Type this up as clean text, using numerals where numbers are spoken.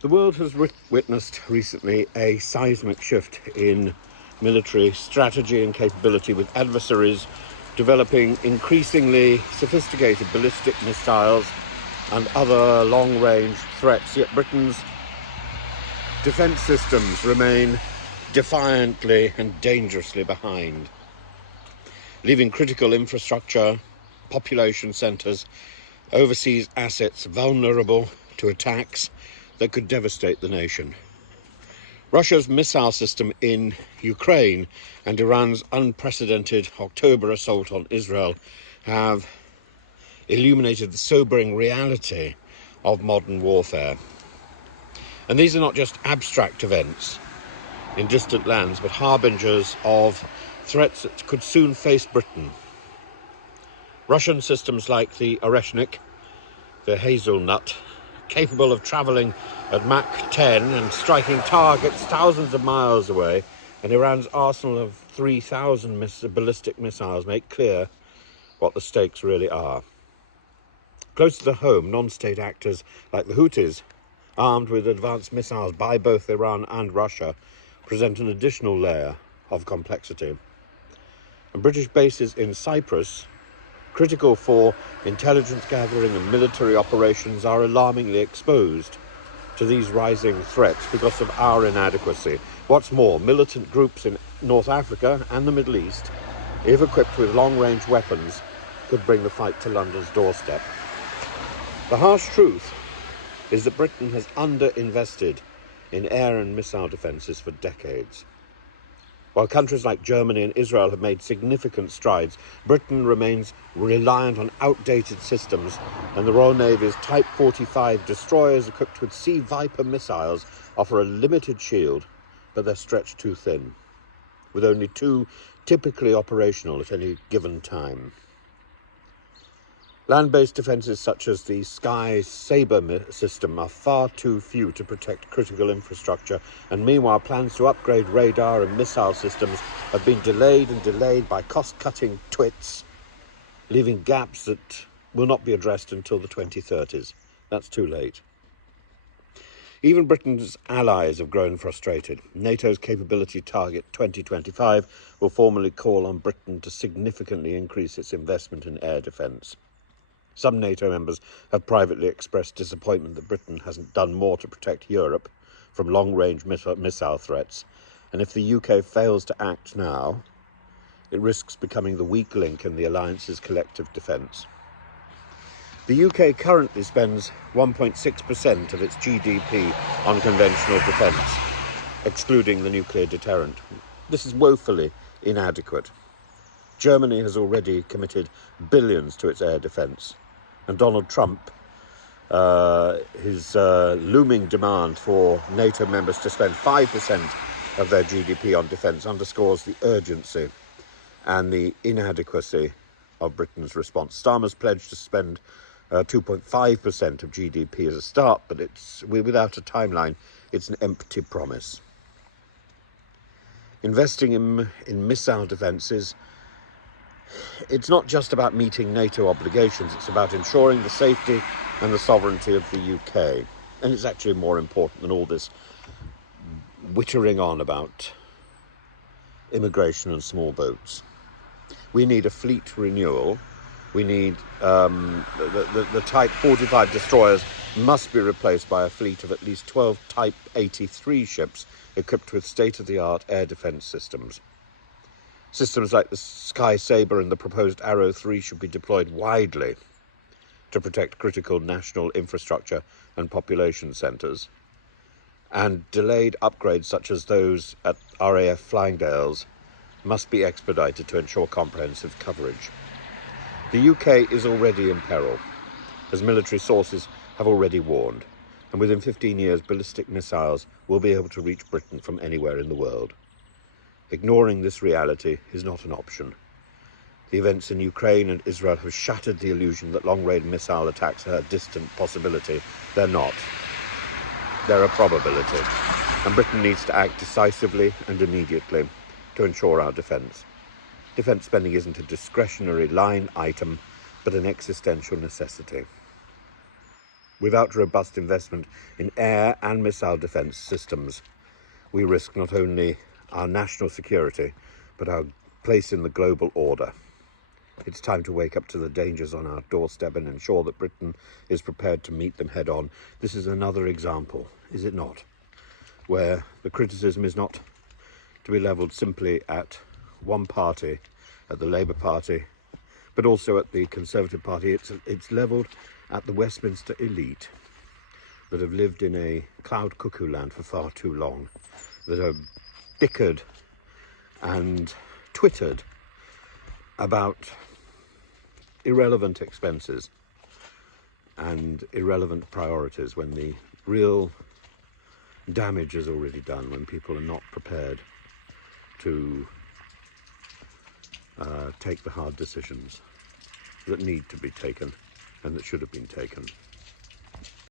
The world has witnessed recently a seismic shift in military strategy and capability, with adversaries developing increasingly sophisticated ballistic missiles and other long-range threats, yet Britain's defence systems remain defiantly and dangerously behind, leaving critical infrastructure, population centres, overseas assets vulnerable to attacks that could devastate the nation. Russia's missile system in Ukraine and Iran's unprecedented October assault on Israel have illuminated the sobering reality of modern warfare. And these are not just abstract events in distant lands, but harbingers of threats that could soon face Britain. Russian systems like the Oreshnik, the hazelnut, capable of travelling at Mach 10 and striking targets thousands of miles away, and Iran's arsenal of 3,000 ballistic missiles make clear what the stakes really are. Closer to home, non-state actors like the Houthis, armed with advanced missiles by both Iran and Russia, present an additional layer of complexity. And British bases in Cyprus, critical for intelligence gathering and military operations, are alarmingly exposed to these rising threats because of our inadequacy. What's more, militant groups in North Africa and the Middle East, if equipped with long-range weapons, could bring the fight to London's doorstep. The harsh truth is that Britain has underinvested in air and missile defences for decades. While countries like Germany and Israel have made significant strides, Britain remains reliant on outdated systems, and the Royal Navy's Type 45 destroyers equipped with Sea Viper missiles offer a limited shield, but they're stretched too thin, with only 2 typically operational at any given time. Land-based defences such as the Sky Sabre system are far too few to protect critical infrastructure, and meanwhile plans to upgrade radar and missile systems have been delayed by cost-cutting twits, leaving gaps that will not be addressed until the 2030s. That's too late. Even Britain's allies have grown frustrated. NATO's capability target 2025 will formally call on Britain to significantly increase its investment in air defence. Some NATO members have privately expressed disappointment that Britain hasn't done more to protect Europe from long-range missile threats, and if the UK fails to act now, it risks becoming the weak link in the alliance's collective defence. The UK currently spends 1.6% of its GDP on conventional defence, excluding the nuclear deterrent. This is woefully inadequate. Germany has already committed billions to its air defence, and Donald Trump, his looming demand for NATO members to spend 5% of their GDP on defence underscores the urgency and the inadequacy of Britain's response. Starmer's pledged to spend 2.5% of GDP as a start, but without a timeline, it's an empty promise. Investing in missile defences, it's not just about meeting NATO obligations, it's about ensuring the safety and the sovereignty of the UK. And it's actually more important than all this wittering on about immigration and small boats. We need a fleet renewal. We need the Type 45 destroyers must be replaced by a fleet of at least 12 Type 83 ships equipped with state-of-the-art air defence systems. Systems like the Sky Sabre and the proposed Arrow 3 should be deployed widely to protect critical national infrastructure and population centres, and delayed upgrades such as those at RAF Flyingdales must be expedited to ensure comprehensive coverage. The UK is already in peril, as military sources have already warned, and within 15 years ballistic missiles will be able to reach Britain from anywhere in the world. Ignoring this reality is not an option. The events in Ukraine and Israel have shattered the illusion that long-range missile attacks are a distant possibility. They're not. They're a probability. And Britain needs to act decisively and immediately to ensure our defence. Defence spending isn't a discretionary line item, but an existential necessity. Without robust investment in air and missile defence systems, we risk not only our national security, but our place in the global order. It's time to wake up to the dangers on our doorstep and ensure that Britain is prepared to meet them head on. This is another example, is it not, where the criticism is not to be levelled simply at one party, at the Labour Party, but also at the Conservative Party. It's levelled at the Westminster elite that have lived in a cloud cuckoo land for far too long, that have bickered and twittered about irrelevant expenses and irrelevant priorities when the real damage is already done, when people are not prepared to take the hard decisions that need to be taken and that should have been taken.